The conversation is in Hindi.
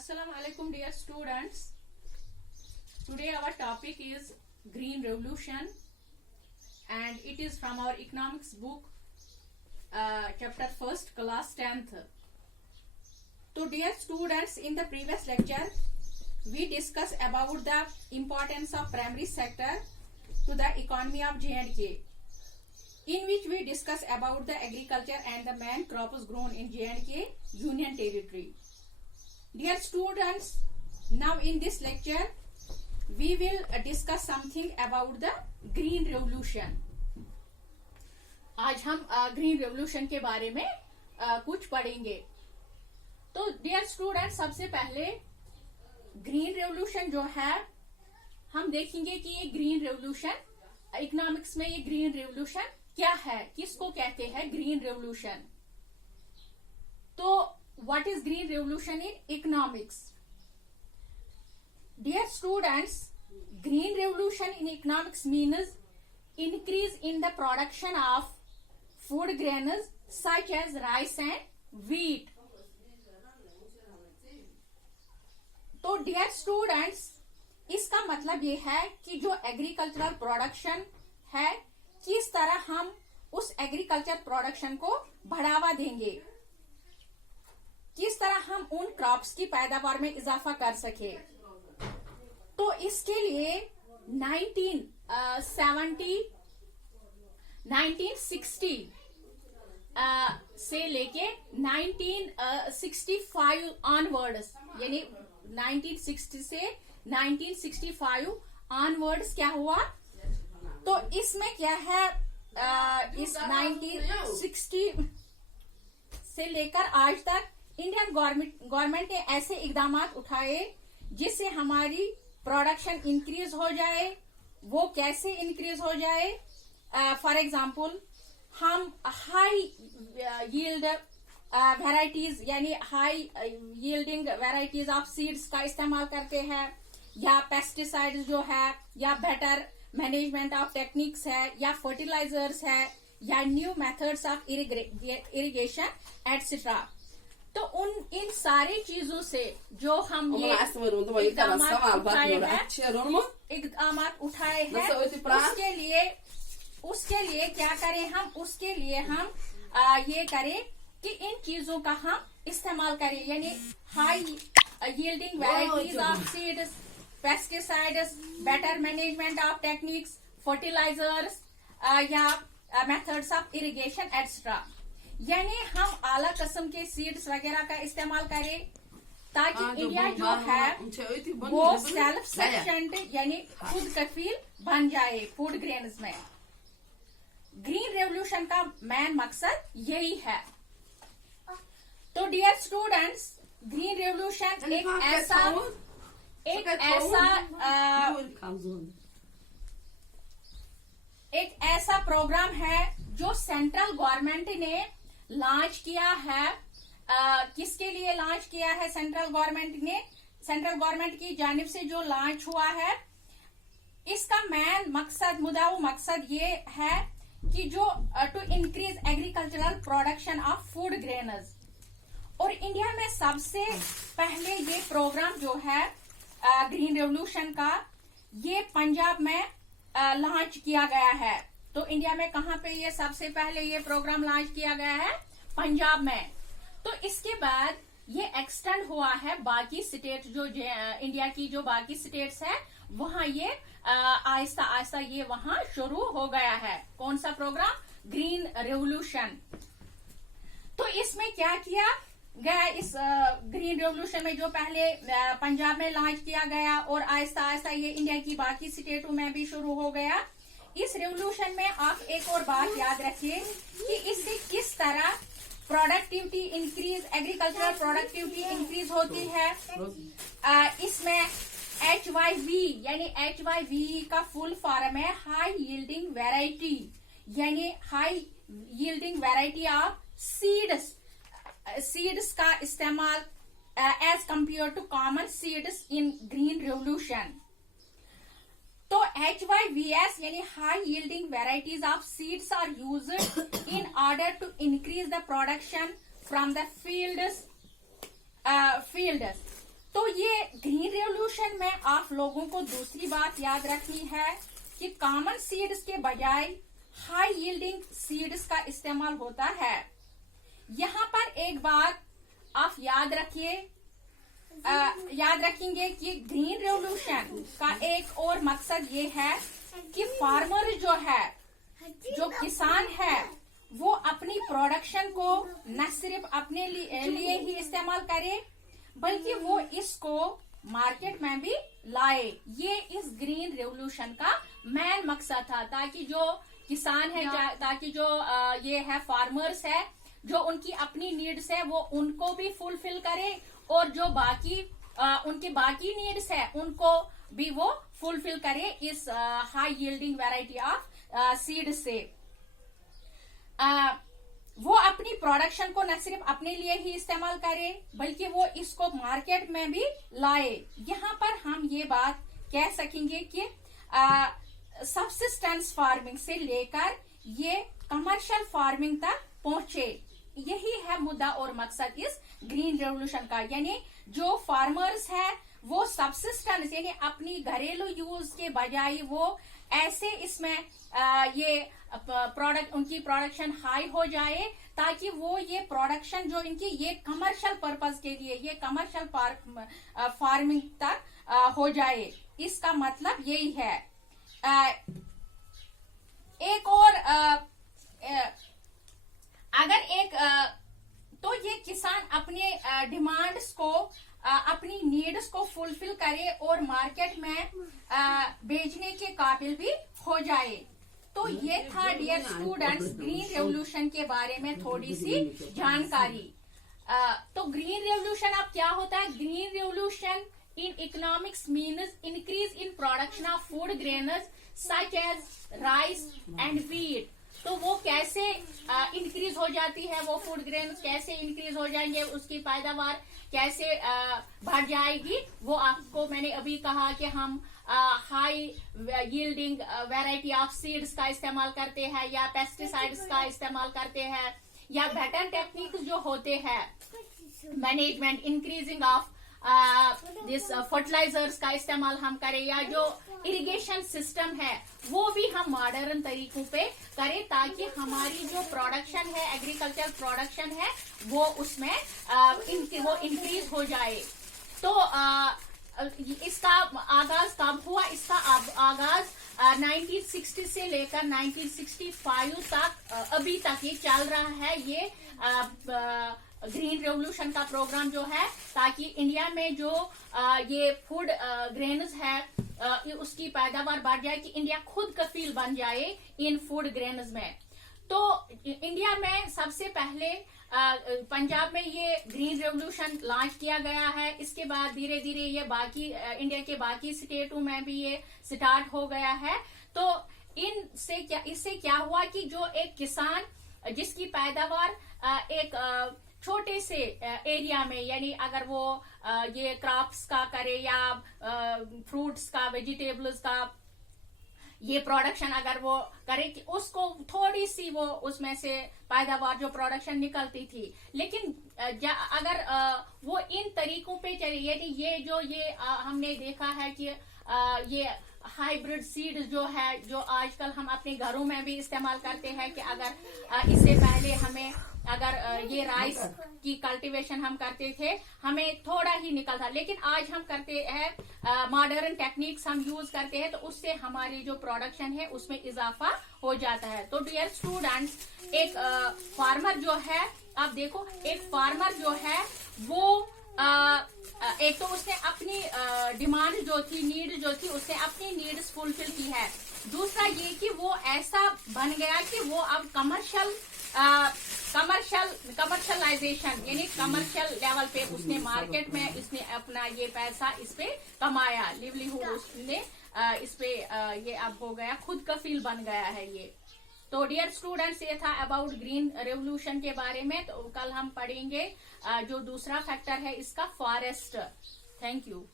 Assalamu alaikum dear students. Today our topic is Green Revolution and it is from our economics book chapter 1st class 10th. So dear students, in the previous lecture we discussed about the importance of primary sector to the economy of J&K, in which we discuss about the agriculture and the main crops grown in J&K Union Territory. Dear students, now in this lecture we will discuss something about the Green Revolution. आज हम ग्रीन रेवोल्यूशन के बारे में कुछ पढ़ेंगे. तो डियर स्टूडेंट, सबसे पहले ग्रीन रेवोल्यूशन जो है हम देखेंगे कि ये ग्रीन रेवोल्यूशन इकोनॉमिक्स में, ये ग्रीन रेवोल्यूशन क्या है, किसको कहते हैं ग्रीन रेवोल्यूशन. तो what is green revolution in economics? Dear students, green revolution in economics means increase in the production of food grains such as rice and wheat. तो डियर स्टूडेंट्स, इसका मतलब ये है कि जो एग्रीकल्चरल प्रोडक्शन है, किस तरह हम उस एग्रीकल्चर प्रोडक्शन को बढ़ावा देंगे, किस तरह हम उन क्रॉप्स की पैदावार में इजाफा कर सके. तो इसके लिए 1960 से लेके 1965 ऑनवर्ड्स, यानी 1960 से 1965 ऑनवर्ड्स क्या हुआ? तो इसमें क्या है, इस 1960 से लेकर आज तक इंडियन गवर्नमेंट ने ऐसे इकदाम उठाए जिससे हमारी प्रोडक्शन इंक्रीज हो जाए. वो कैसे इंक्रीज हो जाए? फॉर एग्जाम्पल, हम हाई यील्ड वेराइटीज, यानी high yielding varieties of seeds का इस्तेमाल करते हैं, या पेस्टिसाइड्स जो है, या बेटर मैनेजमेंट ऑफ टेक्निक्स है, या फर्टिलाइजर्स है, या new methods of irrigation etcetera. तो इन सारी चीजों से जो हम ये इकदाम उठाए हैं, उसके लिए क्या करें हम? उसके लिए हम ये करें कि इन चीजों का हम इस्तेमाल करें, यानी high yielding varieties of seeds, pesticides, better management of techniques, fertilizers, या मेथड्स ऑफ इरिगेशन एटसेट्रा. यानी हम आला किस्म के सीड्स वगैरह का इस्तेमाल करें ताकि इंडिया जो है वो सेल्फ सफिशिएंट, यानी खुद कफील बन जाए फूड ग्रेन्स में. ग्रीन रेवोल्यूशन का मेन मकसद यही है. तो डियर स्टूडेंट्स, ग्रीन रेवोल्यूशन एक ऐसा प्रोग्राम है जो सेंट्रल गवर्नमेंट ने लॉन्च किया है. किसके लिए लॉन्च किया है? सेंट्रल गवर्नमेंट की जानिब से जो लॉन्च हुआ है, इसका मेन मकसद, मुद्दा मकसद ये है कि जो to increase agricultural production of food grains. और इंडिया में सबसे पहले ये प्रोग्राम जो है ग्रीन रेवोल्यूशन का, ये पंजाब में लॉन्च किया गया है. तो इंडिया में कहाँ पे ये सबसे पहले ये प्रोग्राम लॉन्च किया गया है? पंजाब में. तो इसके बाद ये एक्सटेंड हुआ है बाकी स्टेट, जो इंडिया की जो बाकी स्टेट्स है, वहां ये आहिस्ता आहिस्ता ये वहां शुरू हो गया है. कौन सा प्रोग्राम? Green revolution. तो इसमें क्या किया गया? इस ग्रीन रेवोल्यूशन में जो पहले पंजाब में लॉन्च किया गया और आहिस्ता आहिस्ता ये इंडिया की बाकी स्टेटों में भी शुरू हो गया. इस रेवोल्यूशन में आप एक और बात याद रखिए कि इससे किस तरह productivity increase, agricultural productivity increase होती है. इसमें HYV, यानी HYV का फुल फॉर्म है हाई यील्डिंग वेराइटी, यानी high yielding variety of seeds का इस्तेमाल as compared to common seeds in green revolution. तो HYVS यानी high yielding varieties of seeds are used in order to increase the production from the fields. तो ये ग्रीन रेवोल्यूशन में आप लोगों को दूसरी बात याद रखनी है कि कॉमन सीड्स के बजाय हाई यील्डिंग सीड्स का इस्तेमाल होता है। यहाँ पर एक बात आप याद रखेंगे कि ग्रीन रेवोल्यूशन का एक और मकसद ये है कि फार्मर जो है, जो किसान है, वो अपनी प्रोडक्शन को न सिर्फ अपने लिए ही इस्तेमाल करे बल्कि वो इसको मार्केट में भी लाए। ये इस ग्रीन रेवोल्यूशन का मेन मकसद था, ताकि जो किसान है, ताकि जो ये है फार्मर्स है, जो उनकी अपनी नीड्स है वो उनको भी फुलफिल करे और जो उनकी बाकी नीड्स है उनको भी वो फुलफिल करे इस high yielding variety of seed से। वो अपनी प्रोडक्शन को न सिर्फ अपने लिए ही इस्तेमाल करे बल्कि वो इसको मार्केट में भी लाए। यहाँ पर हम ये बात कह सकेंगे कि सब्सिस्टेंस फार्मिंग से लेकर ये कमर्शियल फार्मिंग तक पहुंचे। यही है मुद्दा और मकसद इस ग्रीन रेवोल्यूशन का, यानी जो फार्मर्स है वो सब्सिस्टेंस यानी अपनी घरेलू यूज के बजाय वो ऐसे इसमें उनकी प्रोडक्शन हाई हो जाए ताकि वो ये प्रोडक्शन जो इनकी ये कमर्शियल पर्पस के लिए, ये कमर्शियल फार्मिंग तक हो जाए। इसका मतलब यही है। एक और तो ये किसान अपने डिमांड्स को, अपनी नीड्स को फुलफिल करे और मार्केट में बेचने के काबिल भी हो जाए। तो ये था डियर स्टूडेंट्स ग्रीन रेवोल्यूशन के बारे में थोड़ी सी जानकारी। तो ग्रीन रेवोल्यूशन अब क्या होता है? Green revolution in economics means increase in production of food grains such as rice and wheat. तो वो कैसे इंक्रीज हो जाती है, वो फूड ग्रेन कैसे इंक्रीज हो जाएंगे, उसकी पैदावार कैसे बढ़ जाएगी, वो आपको मैंने अभी कहा कि हम high yielding variety of seeds का इस्तेमाल करते हैं या पेस्टिसाइड्स का इस्तेमाल करते हैं या बेटर टेक्निक्स जो होते हैं management increasing of this fertilizers का इस्तेमाल हम करें या जो इरिगेशन सिस्टम है वो भी हम मॉडर्न तरीकों पे करें ताकि हमारी जो प्रोडक्शन है, एग्रीकल्चर प्रोडक्शन है, वो उसमें वो इंक्रीज हो जाए। तो इसका आगाज कब हुआ? इसका आगाज 1960 से लेकर 1965 तक अभी तक ये चल रहा है। ये ग्रीन रेवोल्यूशन का प्रोग्राम जो है, ताकि इंडिया में जो ये फूड ग्रेन्स है उसकी पैदावार बढ़ जाए, कि इंडिया खुद कफील बन जाए इन फूड ग्रेन्स में। तो इंडिया में सबसे पहले पंजाब में ये ग्रीन रेवोल्यूशन लॉन्च किया गया है। इसके बाद धीरे धीरे ये बाकी इंडिया के बाकी स्टेटों में भी ये स्टार्ट हो गया है। तो इससे क्या हुआ कि जो एक किसान जिसकी पैदावार एक छोटे से एरिया में, यानी अगर वो ये क्रॉप्स का करे या फ्रूट्स का, वेजिटेबल्स का ये प्रोडक्शन अगर वो करे कि उसको थोड़ी सी वो उसमें से पैदावार जो प्रोडक्शन निकलती थी, लेकिन अगर वो इन तरीकों पे चले, यानी ये हमने देखा है कि ये हाइब्रिड सीड जो है, जो आजकल हम अपने घरों में भी इस्तेमाल करते हैं, कि अगर इससे पहले हमें अगर ये राइस की कल्टीवेशन हम करते थे, हमें थोड़ा ही निकलता, लेकिन आज हम करते हैं मॉडर्न टेक्निक्स हम यूज करते हैं, तो उससे हमारी जो प्रोडक्शन है उसमें इजाफा हो जाता है। तो डियर स्टूडेंट्स, एक फार्मर जो है, आप देखो एक फार्मर जो है वो एक तो उसने अपनी डिमांड जो थी, नीड जो थी, उसने अपनी नीड्स फुलफिल की है। दूसरा ये कि वो ऐसा बन गया कि वो अब कमर्शलाइजेशन यानी कमर्शियल लेवल पे उसने मार्केट में इसने अपना ये पैसा इस पे कमाया, लिवलीहुड उसने इस पे ये अब हो गया, खुद कफील बन गया है ये। तो डियर स्टूडेंट्स, ये था अबाउट ग्रीन रेवोल्यूशन के बारे में। तो कल हम पढ़ेंगे जो दूसरा फैक्टर है इसका, फॉरेस्ट। Thank you.